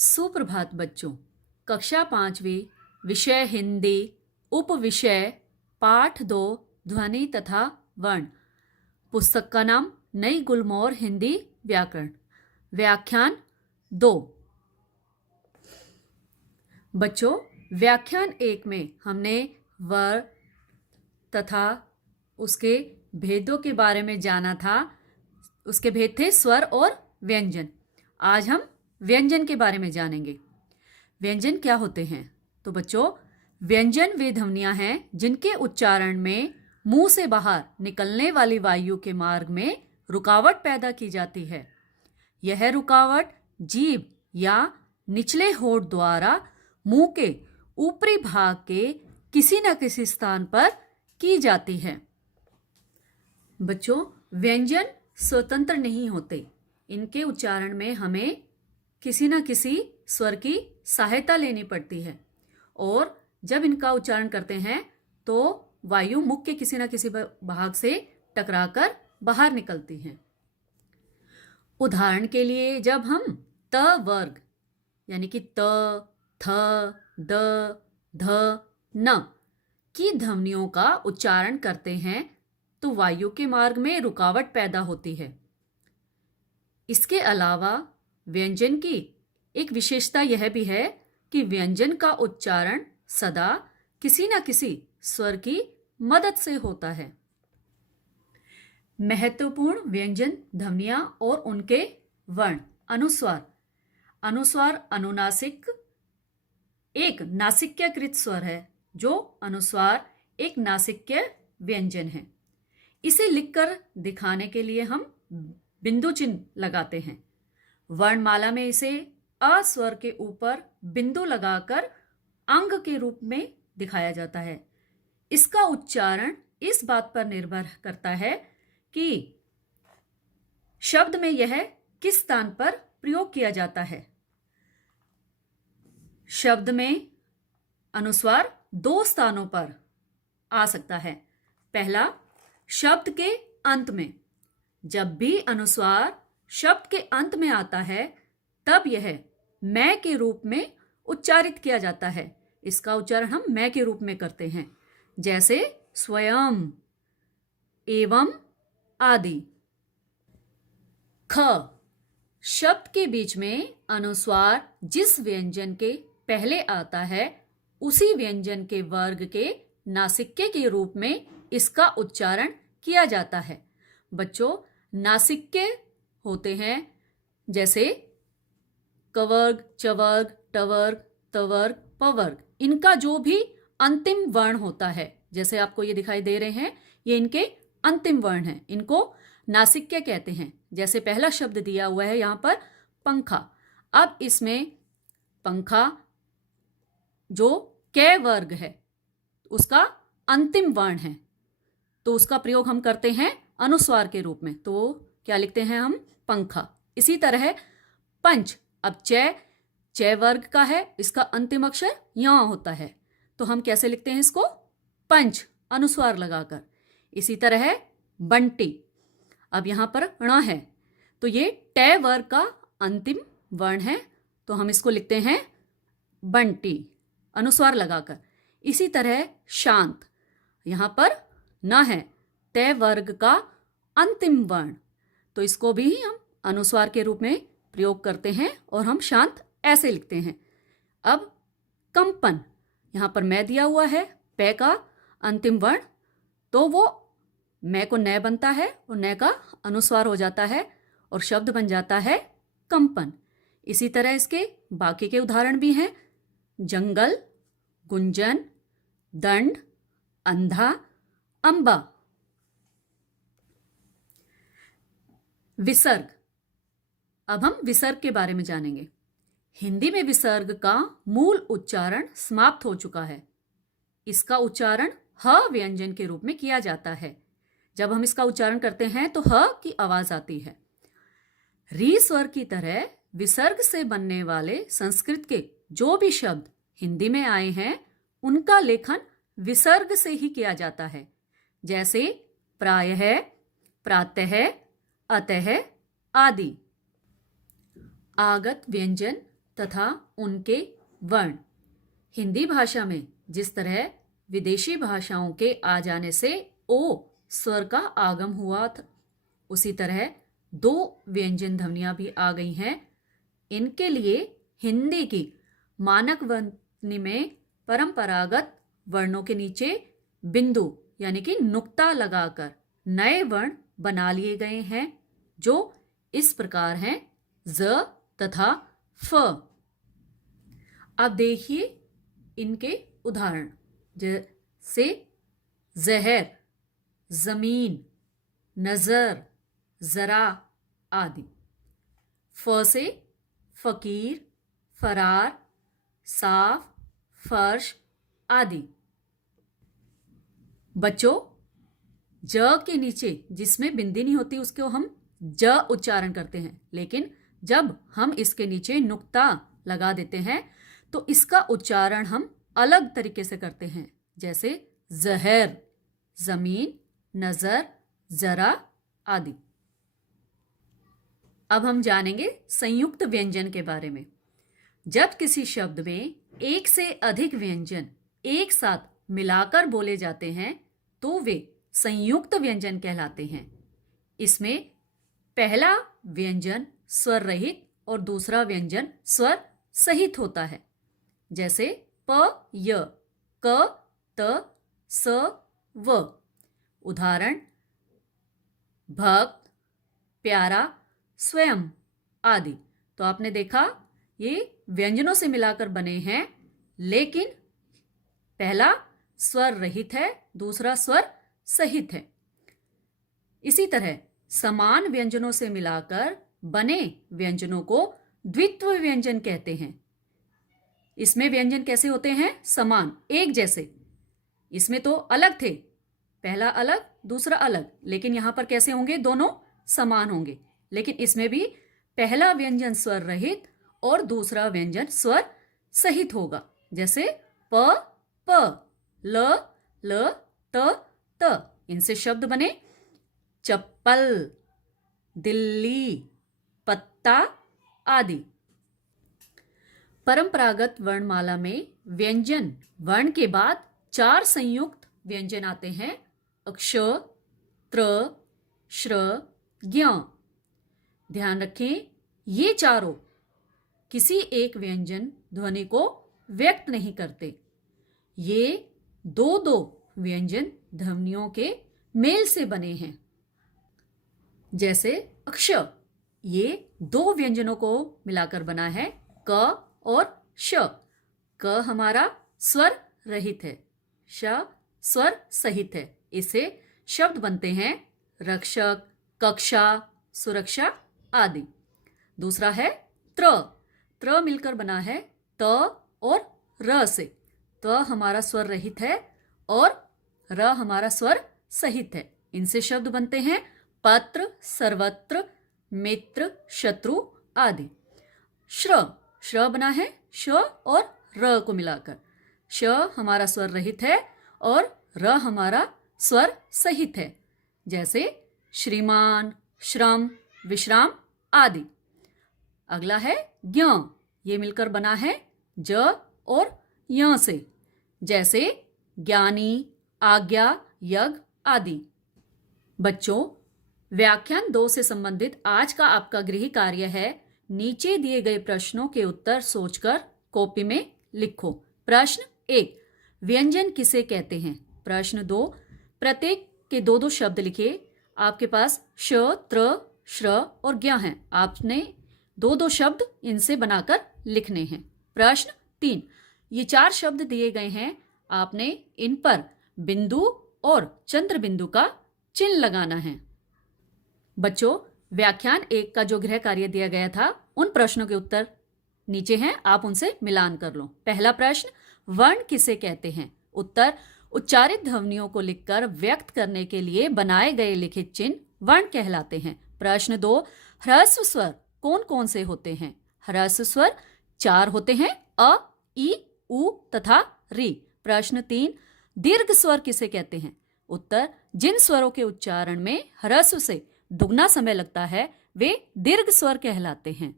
सुप्रभात बच्चों। कक्षा 5वीं, विषय हिंदी, उप विषय पाठ 2 ध्वनि तथा वर्ण। पुस्तक का नाम नई गुलमोहर हिंदी व्याकरण। व्याख्यान 2। बच्चों, व्याख्यान 1 में हमने वर्ण तथा उसके भेदों के बारे में जाना था। उसके भेद थे स्वर और व्यंजन। आज हम व्यंजन के बारे में जानेंगे। व्यंजन क्या होते हैं? तो बच्चों, व्यंजन वे ध्वनियां हैं जिनके उच्चारण में मुंह से बाहर निकलने वाली वायु के मार्ग में रुकावट पैदा की जाती है। यह रुकावट जीभ या निचले होंठ द्वारा मुंह के ऊपरी भाग के किसी न किसी स्थान पर की जाती है। बच्चों, व्यंजन स्वतंत्र नहीं होते। इनके उच्चारण में हमें किसी न किसी स्वर की सहायता लेनी पड़ती है और जब इनका उच्चारण करते हैं तो वायु मुख के किसी न किसी भाग से टकराकर बाहर निकलती है। उदाहरण के लिए, जब हम त वर्ग यानी कि त, थ, द, ध, न की ध्वनियों का उच्चारण करते हैं तो वायु के मार्ग में रुकावट पैदा होती है। इसके अलावा व्यंजन की एक विशेषता यह भी है कि व्यंजन का उच्चारण सदा किसी न किसी स्वर की मदद से होता है। महत्वपूर्ण व्यंजन ध्वनियां और उनके वर्ण। अनुस्वार। अनुस्वार अनुनासिक एक नासिक्यकृत स्वर है। जो अनुस्वार एक नासिक्य व्यंजन है। इसे लिखकर दिखाने के लिए हम बिंदु चिन्ह लगाते हैं। वर्णमाला में इसे अ स्वर के ऊपर बिंदु लगाकर अंग के रूप में दिखाया जाता है। इसका उच्चारण इस बात पर निर्भर करता है कि शब्द में यह किस स्थान पर प्रयोग किया जाता है। शब्द में अनुस्वार 2 स्थानों पर आ सकता है। पहला, शब्द के अंत में। जब भी अनुस्वार शब्द के अंत में आता है तब यह मैं के रूप में उच्चारित किया जाता है। इसका उच्चारण हम मैं के रूप में करते हैं, जैसे स्वयं, एवं आदि। ख, शब्द के बीच में अनुस्वार जिस व्यंजन के पहले आता है उसी व्यंजन के वर्ग के नासिक्य के रूप में इसका उच्चारण किया जाता है। बच्चों, नासिक्य होते हैं जैसे कवर्ग, चवर्ग, टवर्ग, तवर्ग, पवर्ग। इनका जो भी अंतिम वर्ण होता है, जैसे आपको ये दिखाई दे रहे हैं, ये इनके अंतिम वर्ण हैं। इनको नासिक्य कहते हैं। जैसे पहला शब्द दिया हुआ है यहाँ पर पंखा। अब इसमें पंखा जो कै वर्ग है उसका अंतिम वर्ण है, तो उसका प्रयोग हम करते हैं अनुस्वार के रूप में। तो क्या लिखते हैं हम? पंखा। इसी तरह पंच। अब च वर्ग का है, इसका अंतिम अक्षर यहां होता है, तो हम कैसे लिखते हैं इसको? पंच, अनुस्वार लगाकर। इसी तरह बंटी। अब यहां पर ण है, तो ये ट वर्ग का अंतिम वर्ण है, तो हम इसको लिखते हैं बंटी, अनुस्वार लगाकर। इसी तरह शांत। यहां पर न है, त वर्ग का अंतिम वर्ण, तो इसको भी हम अनुस्वार के रूप में प्रयोग करते हैं और हम शांत ऐसे लिखते हैं। अब कंपन। यहां पर मैं दिया हुआ है, पै का अंतिम वर्ण, तो वो मैं को न बनता है और न का अनुस्वार हो जाता है और शब्द बन जाता है कंपन। इसी तरह इसके बाकी के उदाहरण भी हैं। जंगल, गुंजन, दंड, अंधा, अंबा। विसर्ग। अब हम विसर्ग के बारे में जानेंगे। हिंदी में विसर्ग का मूल उच्चारण समाप्त हो चुका है। इसका उच्चारण ह व्यंजन के रूप में किया जाता है। जब हम इसका उच्चारण करते हैं तो ह की आवाज आती है। री स्वर की तरह विसर्ग से बनने वाले संस्कृत के जो भी शब्द हिंदी में आए हैं उनका लेखन विसर्ग से ही किया जाता है, जैसे प्रायः, प्रातः, अतः आदि। आगत व्यंजन तथा उनके वर्ण। हिंदी भाषा में जिस तरह विदेशी भाषाओं के आ जाने से ओ स्वर का आगम हुआ था, उसी तरह दो व्यंजन ध्वनियां भी आ गई हैं। इनके लिए हिंदी की मानक वर्णी में परंपरागत वर्णों के नीचे बिंदु यानी कि नुक्ता लगाकर नए वर्ण बना लिए गए हैं, जो इस प्रकार हैं ज तथा फ। अब देखिए इनके उदाहरण, जैसे जहर, जमीन, नजर, जरा आदि। फ से फकीर, फरार, साफ, फर्श आदि। बच्चों, ज के नीचे जिसमें बिंदी नहीं होती उसको हम ज उच्चारण करते हैं, लेकिन जब हम इसके नीचे नुक्ता लगा देते हैं तो इसका उच्चारण हम अलग तरीके से करते हैं, जैसे जहर, जमीन, नजर, जरा आदि। अब हम जानेंगे संयुक्त व्यंजन के बारे में। जब किसी शब्द में एक से अधिक व्यंजन एक साथ मिलाकर बोले जाते हैं तो वे संयुक्त व्यंजन कहलाते हैं। इसमें पहला व्यंजन स्वर रहित और दूसरा व्यंजन स्वर सहित होता है, जैसे प, य, क, त, स, व। उदाहरण भक्त, प्यारा, स्वयं आदि। तो आपने देखा ये व्यंजनों से मिलाकर बने हैं, लेकिन पहला स्वर रहित है, दूसरा स्वर सहित है। इसी तरह समान व्यंजनों से मिलाकर बने व्यंजनों को द्वित्व व्यंजन कहते हैं। इसमें व्यंजन कैसे होते हैं? समान, एक जैसे। इसमें तो अलग थे, पहला अलग दूसरा अलग, लेकिन यहां पर कैसे होंगे? दोनों समान होंगे। लेकिन इसमें भी पहला व्यंजन स्वर रहित और दूसरा व्यंजन स्वर सहित होगा, जैसे प, प, ल, ल, त, त। इनसे शब्द बने चप्पल, दिल्ली, पत्ता आदि। परंपरागत वर्णमाला में व्यंजन वर्ण के बाद 4 संयुक्त व्यंजन आते हैं: अक्ष, त्र, श्र, ज्ञ। ध्यान रखें, ये चारों किसी एक व्यंजन ध्वनि को व्यक्त नहीं करते। ये दो व्यंजन ध्वनियों के मेल से बने हैं। जैसे अक्ष, ये 2 व्यंजनों को मिलाकर बना है, क और श। क हमारा स्वर रहित है, श स्वर सहित है। इससे शब्द बनते हैं रक्षक, कक्षा, सुरक्षा आदि। दूसरा है त्र। त्र मिलकर बना है त और र से। त हमारा स्वर रहित है और र हमारा स्वर सहित है। इनसे शब्द बनते हैं पत्र, सर्वत्र, मित्र, शत्रु आदि। श्र, श्र बना है श और र को मिलाकर। श हमारा स्वर रहित है और र हमारा स्वर सहित है, जैसे श्रीमान, श्रम, विश्राम आदि। अगला है ज्ञ। ये मिलकर बना है ज और य से, जैसे ज्ञानी, आज्ञा, यज्ञ आदि। बच्चों, व्याख्यान 2 से संबंधित आज का आपका गृह कार्य है, नीचे दिए गए प्रश्नों के उत्तर सोचकर कॉपी में लिखो। प्रश्न 1, व्यंजन किसे कहते हैं? प्रश्न 2, प्रत्येक के 2 शब्द लिखे। आपके पास श, त्र, श्र और ज्ञ हैं। आपने 2 शब्द इनसे बनाकर लिखने हैं। प्रश्न 3, ये 4 शब्द दिए गए हैं, आपने इन पर बिंदु और चंद्र बिंदु का चिन्ह लगाना है। बच्चों, व्याख्यान 1 का जो गृह कार्य दिया गया था, उन प्रश्नों के उत्तर नीचे हैं, आप उनसे मिलान कर लो। पहला प्रश्न, वर्ण किसे कहते हैं? उत्तर, उच्चारित ध्वनियों को लिखकर व्यक्त करने के लिए बनाए गए लिखित चिन्ह वर्ण कहलाते हैं। प्रश्न 2, ह्रस्व स्वर कौन कौन से होते हैं? ह्रस्व स्वर 4 होते हैं, अ, ई, उ तथा री। प्रश्न 3, दीर्घ स्वर किसे कहते हैं? उत्तर, जिन स्वरों के उच्चारण में ह्रस्व से दुगना समय लगता है वे दीर्घ स्वर कहलाते हैं।